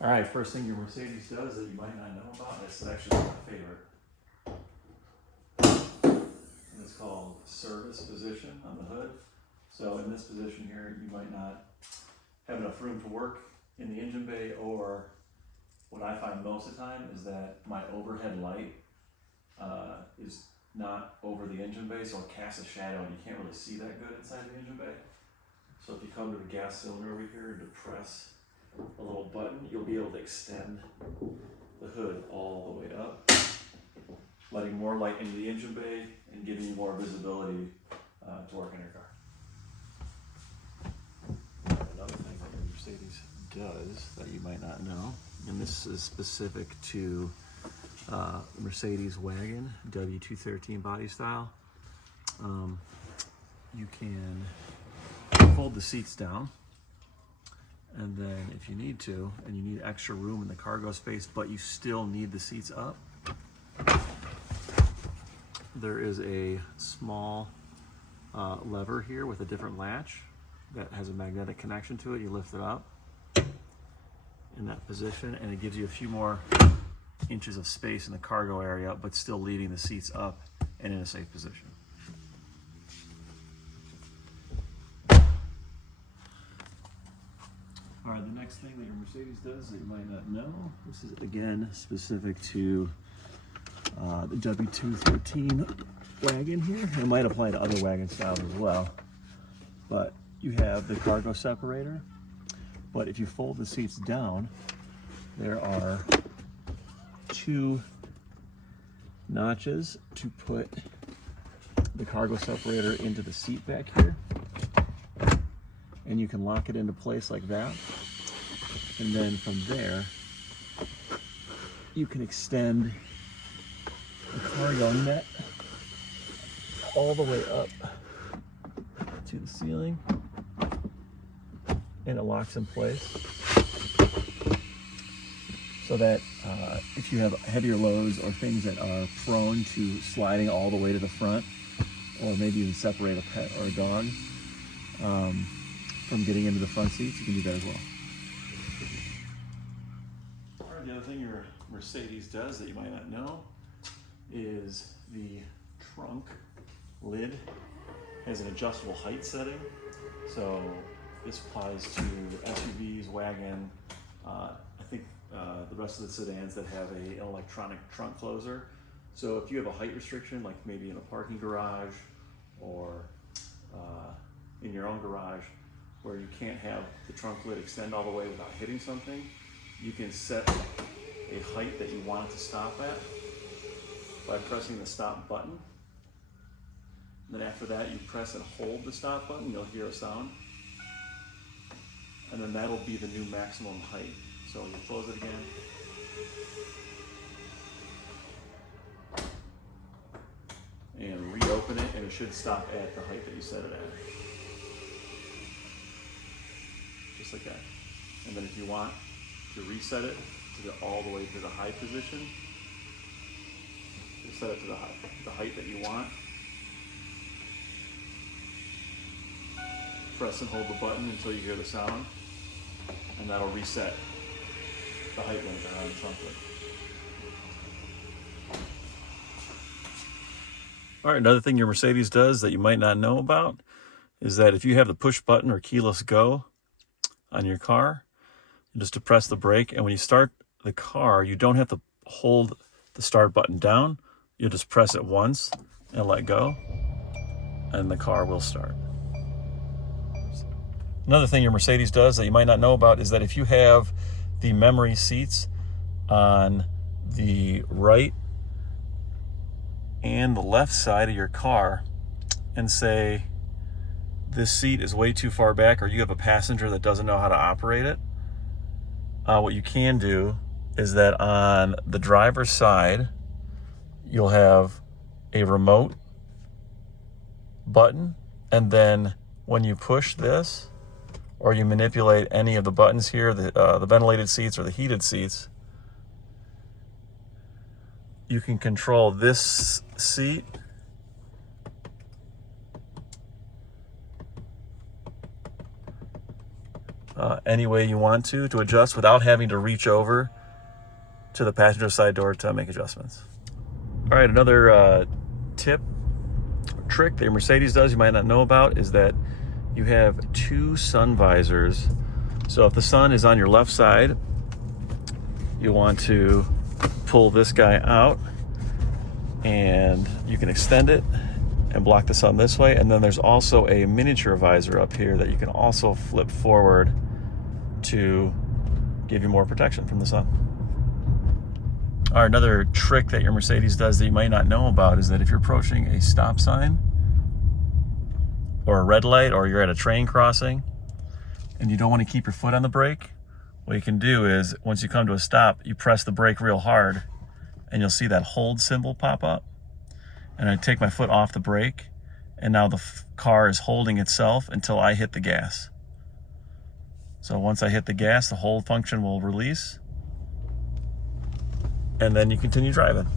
All right, first thing your Mercedes does that you might not know about, and it's actually my favorite. And it's called service position on the hood. So in this position here, you might not have enough room to work in the engine bay, or what I find most of the time is that my overhead light is not over the engine bay, so it casts a shadow and you can't really see that good inside the engine bay. So if you come to the gas cylinder over here and depress a little button, you'll be able to extend the hood all the way up, letting more light into the engine bay and giving you more visibility to work in your car. Another thing that your Mercedes does that you might not know, and this is specific to Mercedes wagon W213 body style, you can fold the seats down, and then if you need to, and you need extra room in the cargo space, but you still need the seats up, there is a small lever here with a different latch that has a magnetic connection to it. You lift it up in that position, and it gives you a few more inches of space in the cargo area, but still leaving the seats up and in a safe position. All right, the next thing that your Mercedes does that you might not know, this is again specific to the W213 wagon here. It might apply to other wagon styles as well, but you have the cargo separator, but if you fold the seats down, there are two notches to put the cargo separator into the seat back here, and you can lock it into place like that, and then from there you can extend the cargo net all the way up to the ceiling, and it locks in place so that if you have heavier loads or things that are prone to sliding all the way to the front, or maybe even separate a pet or a dog from getting into the front seats, you can do that as well. All right, the other thing your Mercedes does that you might not know is the trunk lid has an adjustable height setting. So this applies to SUVs, wagon, I think the rest of the sedans that have an electronic trunk closer. So if you have a height restriction, like maybe in a parking garage or in your own garage, where you can't have the trunk lid extend all the way without hitting something, you can set a height that you want it to stop at by pressing the stop button. And then after that, you press and hold the stop button, you'll hear a sound. And then that'll be the new maximum height. So you close it again. And reopen it, and it should stop at the height that you set it at. Just like that. And then if you want to reset it to go all the way to the high position, just set it to the height that you want. Press and hold the button until you hear the sound, and that'll reset the height limiter on the trunk lid. All right, another thing your Mercedes does that you might not know about is that if you have the push button or keyless go on your car, you just depress the brake, and when you start the car, you don't have to hold the start button down. You'll just press it once and let go, and the car will start. Another thing your Mercedes does that you might not know about is that if you have the memory seats on the right and the left side of your car, and say this seat is way too far back, or you have a passenger that doesn't know how to operate it, what you can do is that on the driver's side, you'll have a remote button, and then when you push this, or you manipulate any of the buttons here, the ventilated seats or the heated seats, you can control this seat any way you want to adjust without having to reach over to the passenger side door to make adjustments. All right, another trick that Mercedes does you might not know about is that you have 2 sun visors. So if the sun is on your left side, you want to pull this guy out and you can extend it and block the sun this way. And then there's also a miniature visor up here that you can also flip forward to give you more protection from the sun. All right, another trick that your Mercedes does that you might not know about is that if you're approaching a stop sign or a red light, or you're at a train crossing and you don't want to keep your foot on the brake, what you can do is once you come to a stop, you press the brake real hard and you'll see that hold symbol pop up. And I take my foot off the brake and now the car is holding itself until I hit the gas. So once I hit the gas, the hold function will release and then you continue driving.